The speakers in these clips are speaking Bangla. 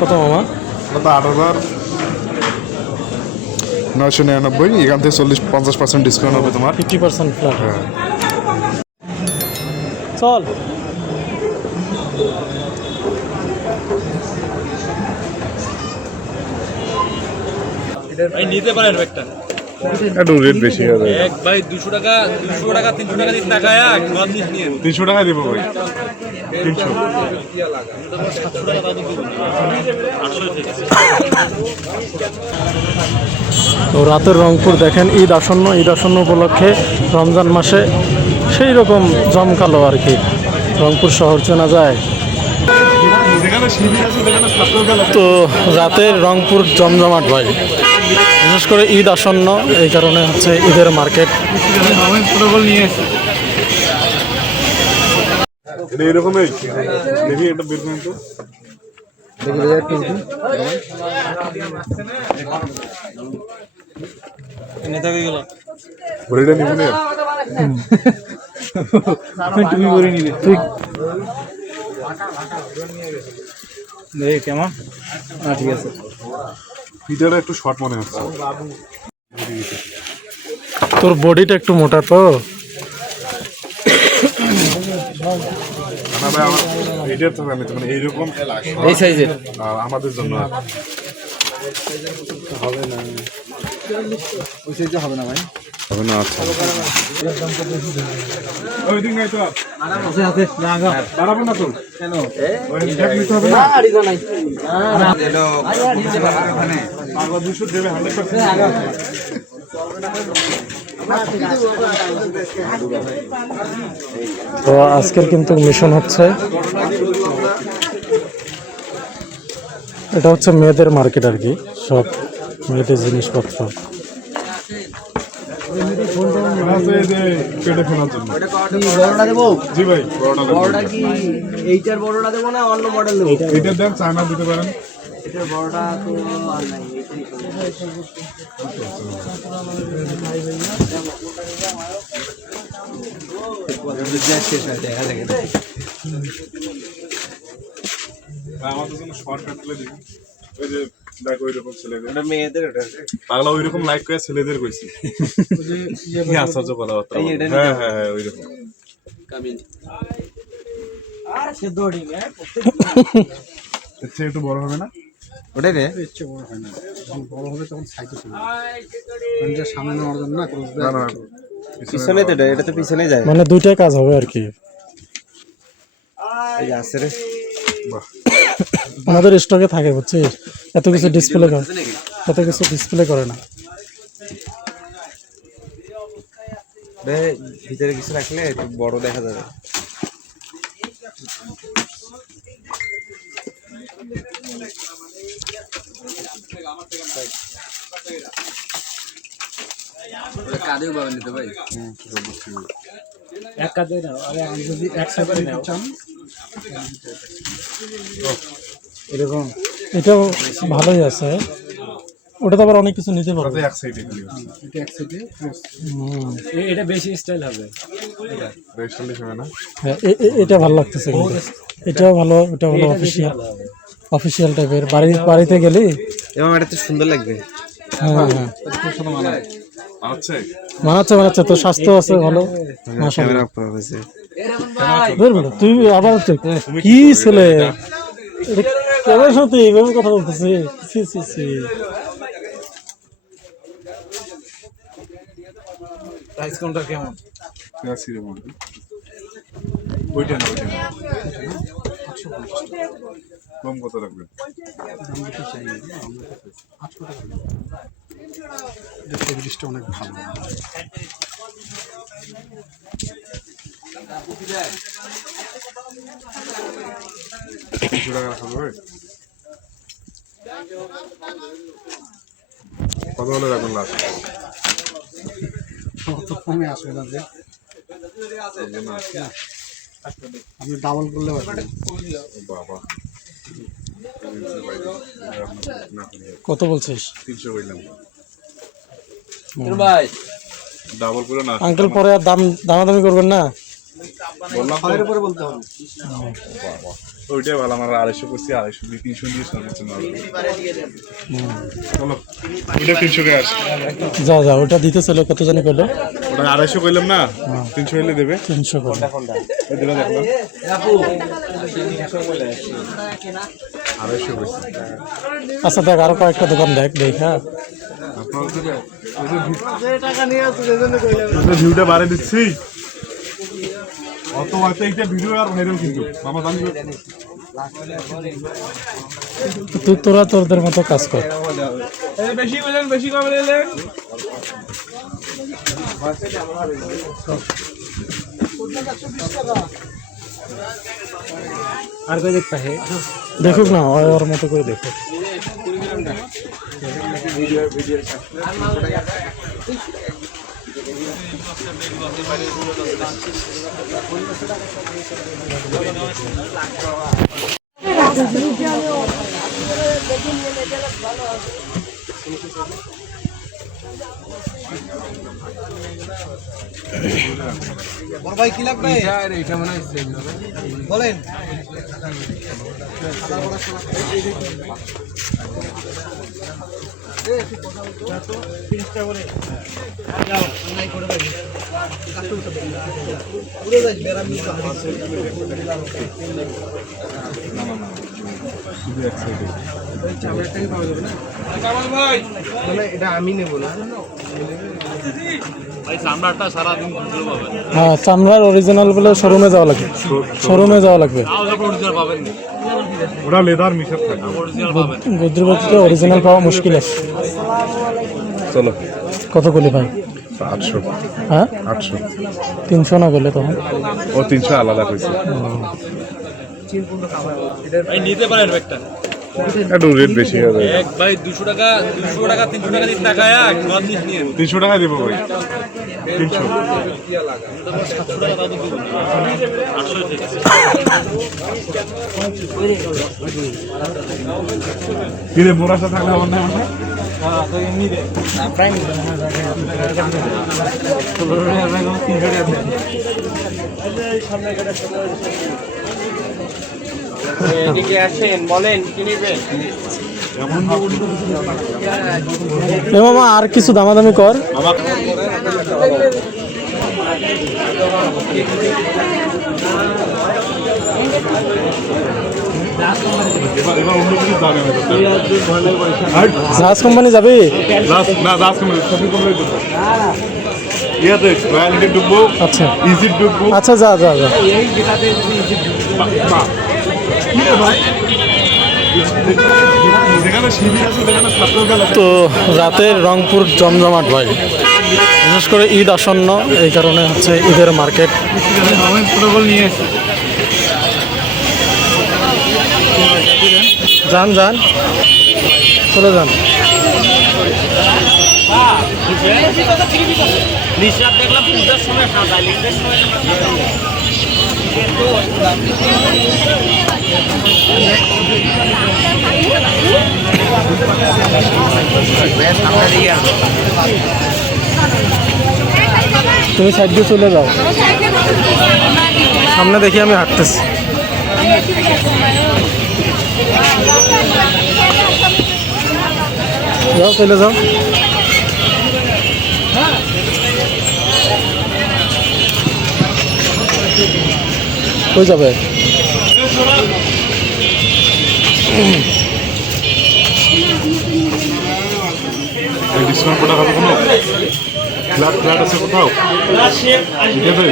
কত মামা? 8,999। এখান থেকে 40-50% ডিসকাউন্ট হবে তোমার। 50% ফ্ল্যাট। হ্যাঁ। চল। নিতে পারেন একটা। একটু রেট বেশি হবে। এক ভাই 200 টাকা 300 টাকা দিন টাকায় সব জিনিস নিয়ে 300 টাকা দিব ভাই। 300 তো রাতের রংপুর দেখেন, ঈদ আসন্ন উপলক্ষে রমজান মাসে সেই রকম জমকালো আর কি। রংপুর শহর চেনা যায়। তো রাতের রংপুর জমজমাট ভাই, বিশেষ করে ঈদ আসন্ন, এই কারণে হচ্ছে ঈদের মার্কেট। এরকমই দেখি এটা বের করুন তো। ঘড়িটা নিবি না? তুমি করে নিবে ঠিক কেমন? ঠিক আছে। ভিডিওটা একটু শর্ট মনে হচ্ছে। তোর বডিটা একটু মোটা তো। না ভাই, আমার এটার তো আমি তো মানে এইরকম এই সাইজের আমাদের জন্য হবে না, ওই সাইজে হবে না ভাই। হবে না। আচ্ছা ওই দিন নাই তো আছে আছে লাগা বাড়াবো না তো কেন? ওই দেখ নিতে হবে না। আড়িগো নাই না এলো বুঝতে পারবে ওখানে পাগলা 200 দেবে 100%। তো আজকের কিন্তু মিশন হচ্ছে, এটা হচ্ছে মেয়েদের মার্কেট আর কি, সব মেয়েদের জিনিসপত্র। আছে এই যে পেটে ফোনার জন্য। বড়টা দেবো? জি ভাই, বড়টা দেব। বড়টা কি এইটার বড়টা দেবো না অন্য মডেল দেবো? এটার দাম চায়না দিতে পারেন। এটার বড়টা তো আর নাই, এটাই শেষ হয়, দেখা দেখে আমাদের জন্য শর্ট কাটলে দিন। ওই যে দেখো ওইরকম ছেলেদের, ওটা মেয়েদের, ওটা পাগলা ওইরকম লাইক করে ছেলেদের কইছি। কি আশ্চর্য কথাবার্তা। হ্যাঁ হ্যাঁ হ্যাঁ ওইরকম। আর সে দড়ি এর থেকে একটু বড় হবে না? ওটাই রে বড় হয় না, যখন বড় হবে তখন সাইজে চলে যাবে। সামনে নেওয়ার জন্য না ক্রস না না পিছনে তো এটা তো পিছনে যায়, মানে দুইটাই কাজ হবে আর কি। এই আছে রে আমাদের স্টকে থাকে, বুঝছিস? এত কিছু ডিসপ্লে করে না। ভিতরে কিছু রাখলে একটু বড় দেখা যাবে। কাঁদেও পাবেন নিতে ভাই, এক কাজে নাও। আরে আমি যদি এক সাইডে নাও চান এরকম এটাও ভালোই আছে। ওটা তো আবার অনেক কিছু নিতে পারবে। এক সাইডে খালি আছে। এটা এক সাইডে ক্রস। এটা বেশি স্টাইল হবে। রেস্টুরেন্টে হবে না? হ্যাঁ, এটা ভালো লাগতেছে কিন্তু। এটাও ভালো, এটা ভালো অফিসিয়াল টাইপের। বাড়িতে গেলি এবং এটা তো সুন্দর লাগবে। হ্যাঁ হ্যাঁ মানাচ্ছে। তো স্বাস্থ্য আছে ভালো, মাশাআল্লাহ। তুই আবার কি ছেলে, ক্যামেরার সাথে এইভাবে কথা বলতেছে? প্রাইস কোনটা কেমন? ওইটা না কম কত রাখবেন? জিনিসটা অনেক ভালো। কত হলে রাখবেন লাস্ট? অত কমে আসবে না যে, আপনি ডাবল করলে পারবেন। বাবা কত বলছিস? 300 বললাম। ভাই ডাবল করে না আঙ্কেল, পরে আর দামাদামি করবেন না। বললাম ফালের উপরে বলতে হবে। বাবা ওইটাই ভালো, আমার 250 করছি, 250 দিয়ে 300 দিয়ে সর্বোচ্চ মাল। চলো ওইটা 300 টাকা আসে। যা যা ওটা দিতে চলো, কত জানি করলো? ওটা 250 কইলাম না, 300 হলে দেবে। 300 করে। ওই দিলা দেখলাম 250 কইছি। আচ্ছা দেখ আরো কয়েকটা দোকান দেখ দেখা। ভিউটা বাড়ে দিচ্ছি অত হয়তো একটা ভিডিও আর ভাইরাল কিন্তু মামা জানি তুই তোরা তোরদের মতো কাজ কর। বেশি বলেন, বেশি কম বলেন। আর কই দেখতে হে দেখুক না ওর মতো করে দেখো। ভাই কি লাগবে? এটা মনে হয় বলেন। এটা আমি নেবো না। হ্যাঁ চামড়ার অরিজিনাল বলে শোরুমে যাওয়া লাগবে, শোরুমে যাওয়া লাগবে। ওটা লেদার মিশাপ থাকে। গুদ্রবতীতে অরিজিনাল পাওয়া মুশকিল আছে। চলো কত করলি ভাই? 800। হ্যাঁ 800 300 না করলে তখন? ও 300 আলাদা কইছে। নিতে পারেন একটা একটু রেট বেশি হয়ে যাবে। এক ভাই 200 টাকা 300 টাকা দিন টাকায় খাওয়া জিনিস নিয়ে 300 টাকা দেবো ভাই। 300 কিরে মোরাসা থাকলে আমার না মানে এদিকে আসেন, বলেন কি নেবেন? এ মামা আর কিছু দামাদামি কর। এবার অন্য কিছু জানে না। জাহাজ কোম্পানি যাবি? না জাহাজ কোম্পানি শপিং কোম্পানি করবো। ইয়াতে রয়্যাল এনফিল্ড ডুববো, আচ্ছা ইজিপ্ট ডুববো। আচ্ছা যা যা যা। যেখানে শিবির আছে সেখানে ছাত্রদল আছে। তো রাতের রংপুর জমজমাট ভাই, বিশেষ করে ঈদ আসন্ন এই কারণে হচ্ছে ঈদের মার্কেট। যান যান চলে যান। দেখলাম পূজার সময় সাজাই লিখতে সময় তুমি সাইড দিয়ে চলে যাও, সামনে দেখি আমি হাঁটতেছি। যাও চলে যাও। কই যাবে? ডিসকাউন্ট করা হবে কোনো? ফ্ল্যাট ফ্ল্যাট আছে কোথাও? ঠিক আছে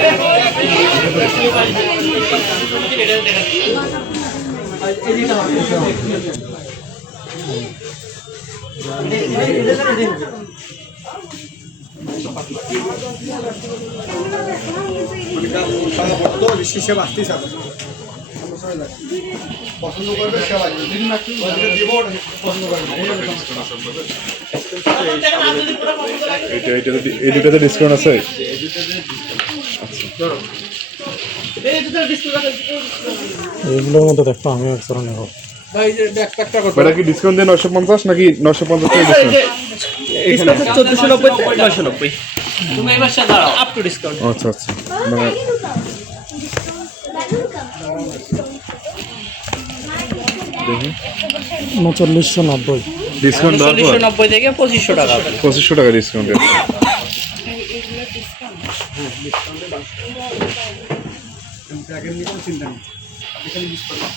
হিসেব আসতেই যাবে, পছন্দ করবে সবাই। পছন্দ করবে এই দুটাতে ডিসকাউন্ট আছে? এইগুলোর মধ্যে দেখো আমি এক ধরনের নেব। এটা কি ডিসকাউন্ট দিয়ে 950 নাকি 950 টাকা ডিসকাউন্ট? 1490 990 তুমি এবার সাথে দাঁড়াও আপ টু ডিসকাউন্ট। আচ্ছা আচ্ছা মানে দেখি 3990। ডিসকাউন্ট দেওয়ার পর 3990 থেকে 2500 টাকা। 2500 টাকা ডিসকাউন্ট। প্যাকেট নিয়ে কোনো চিন্তা নেই, আপনি খালি মিস করবেন।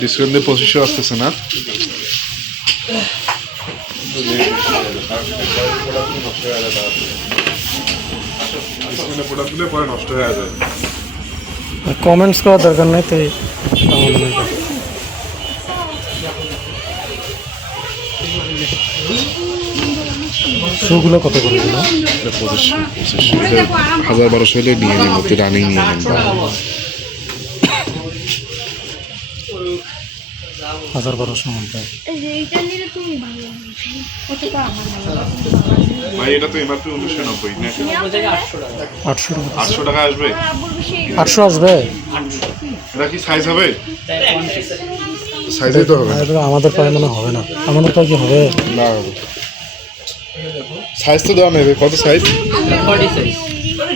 ডিসকাউন্ট দিয়ে 2500 আসতেছে না? প্রোডাক্ট দিলে পরে নষ্ট হয়ে যায়। কমেন্টস করার দরকার নেই তো আমাদের নাই। শুগুলো কত করে দিল? 2500 1200 হলে নিয়ে নেব, তুই রানিং নিয়ে নেব। 1200 মধ্যে ভাই এটা তো এমআরপি 1990 না? 800 টাকা। 800 টাকা আসবে? 800 আসবে? এটা কি সাইজ হবে? সাইজই তো হবে আমাদের পায়ে মনে হবে না। আমাদের পায়ে কি হবে? না, সাইজ তো দেওয়া নেবে। কত সাইজ? 40 সাইজ।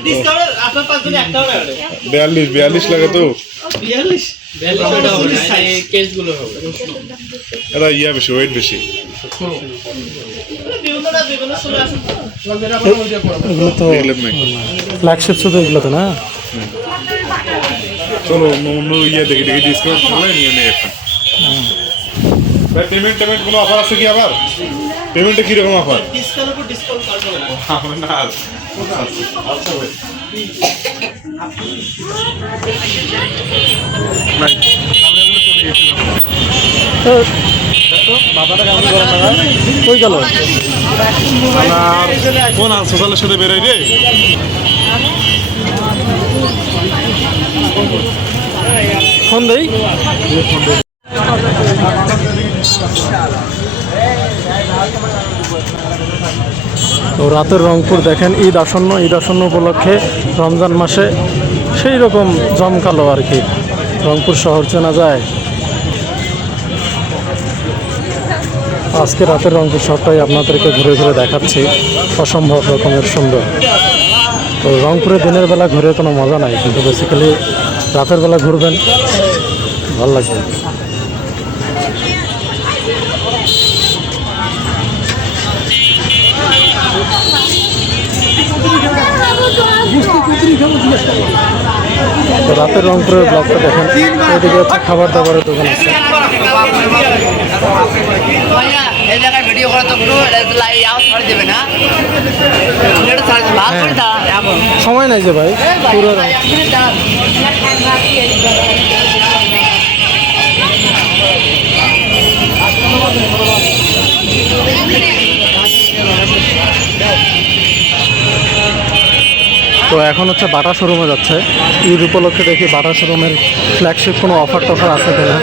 ডিসকাউন্ট আপনার পাঁচ জন্য একটা হবে। 42 লাগে তো। 42 এটা হবে না, এই কেসগুলো হবে। এটা ইয়া বেশি, ওয়েট বেশি। এগুলো তো এগুলো নাই। ফ্ল্যাগশিপ শুধু এগুলো তো না। চলো অন্য ইয়ে দেখি ডিসকাউন্ট করলে নিয়ে নেই একটা। ভাই পেমেন্ট কোনো অফার আছে কি আবার? পেমেন্টে কিরকম অফার? ডিসকাউন্ট উপর ডিসকাউন্ট করব না। না আচ্ছা ভাই কই গেল? কোন সোশ্যালের সাথে বেরোয় রে? ফোন দেই। তো রাতের রংপুর দেখেন, ঈদ আসন্ন উপলক্ষে রমজান মাসে সেই রকম জমকালো আর কি। রংপুর শহর চেনা যায়। আজকে রাতের রংপুর শহরটাই আপনাদেরকে ঘুরে ঘুরে দেখাচ্ছি, অসম্ভব রকমের সুন্দর। তো রংপুরে দিনের বেলা ঘুরে কোনো মজা নাই, কিন্তু বেসিক্যালি রাতের বেলা ঘুরবেন, ভালো লাগবে। তো রাতের রংপুরের ব্লগটা দেখেন। এদিকে হচ্ছে খাবার দাবারের দোকান আছে। এই জায়গায় ভিডিও করা তো পুরো লাইভ আউট করে দেবে না, এটা চার্জ ভাগ করে দাও এখন সময় নাই যে ভাই পুরো। তো এখন হচ্ছে বাটা শোরুমে যাচ্ছে। ঈদ উপলক্ষে দেখি বাটা শোরুমের ফ্ল্যাগশিপ কোনো অফার টফার আছে কিনা।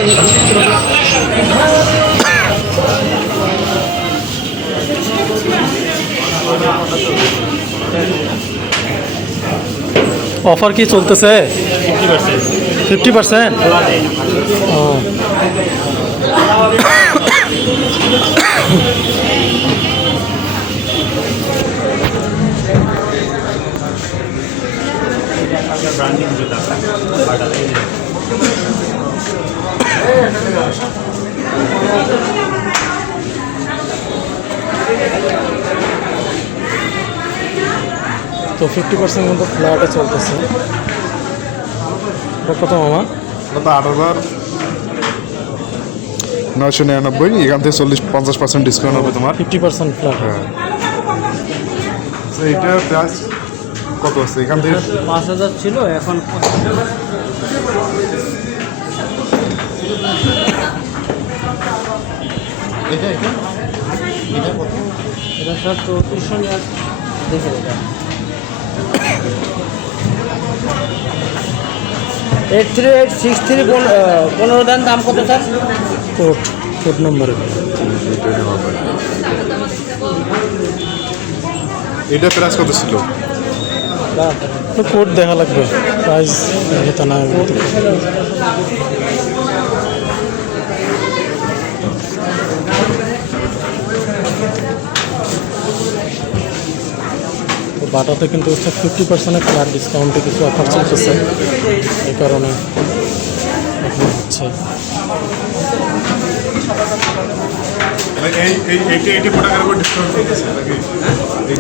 অফার কি চলতেছে? 50%? ও তো 50% মতো ফ্ল্যাটে চলতেছে। কত মামা? কত? 8,999। এখান থেকে 40-50% ডিসকাউন্ট হবে তোমার। 50% ফ্ল্যাট। হ্যাঁ, এইটা প্রাইস কত আছে এখান থেকে? 5000 ছিল, এখন এটা স্যার 3400 নিয়ে দেখে এটা 83863 15 দেন। দাম কত স্যার? কোড নম্বরে এটা প্রাইস কত ছিল? তো কোড দেখা লাগবে, প্রাইস এটা না। বাটাতে কিন্তু হচ্ছে 50% ফ্ল্যাট ডিসকাউন্টে কিছু অফার চলতেছে, এই কারণে এখন হচ্ছে এইটি টাকার উপর ডিসকাউন্ট দিতেছে নাকি?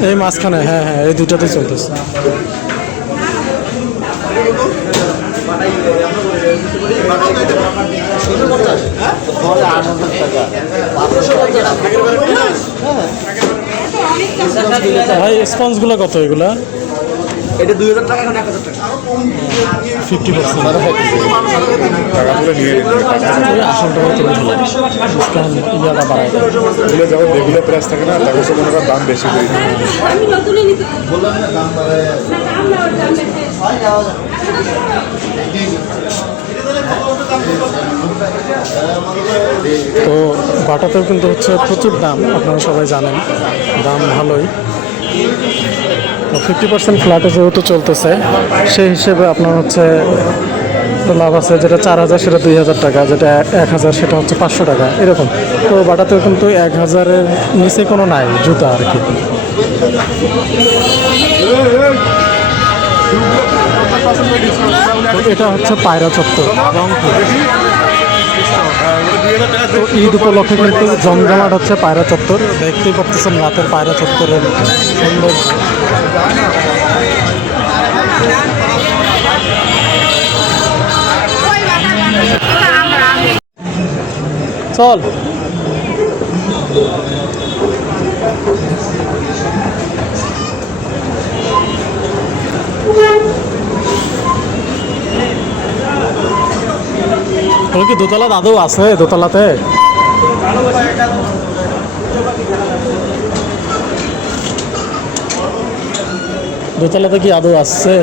এই মাঝখানে, হ্যাঁ হ্যাঁ, এই দুটাতেই চলতেছে। ভাই স্পঞ্জগুলো কত এগুলা? এটা 2000 টাকা, এখন 1000 টাকা। 50% টাকাগুলো নিয়ে নিতে ওই আসলটা হয়তো ডিসকাউন্ট ইয়াটা বাড়ায় দেয়। এগুলো যখন রেগুলার প্রাইস থাকে না তখন সে মনে করেন দাম বেশি করে দিই। আমি নতুনই নিতে বললাম না দাম বাড়ায় না, দাম না ওর দাম বেশি তো বাটাতেও কিন্তু হচ্ছে প্রচুর দাম, আপনারা সবাই জানেন, দাম ভালোই। তো 50% ফ্ল্যাটে যেহেতু চলতেছে, সেই হিসেবে আপনার হচ্ছে তো লাভ আছে। যেটা 4000 সেটা 2000 টাকা, যেটা 1000 সেটা হচ্ছে 500 টাকা এরকম। তো বাটাতেও কিন্তু 1000-এর নিচে কোনো নাই জুতা আর কি। তো এটা হচ্ছে পায়রা চত্বর, রংপুর। তো ঈদ উপলক্ষে কিন্তু জমজমাট হচ্ছে পায়রা চত্বর। দেখতেই পাচ্ছেন রাতের পায়রা চত্বরের সুন্দর। চল তোর কি দোতলা দাদু আছে? দোতলাতে দোতলাতে কি আদৌ আসছে?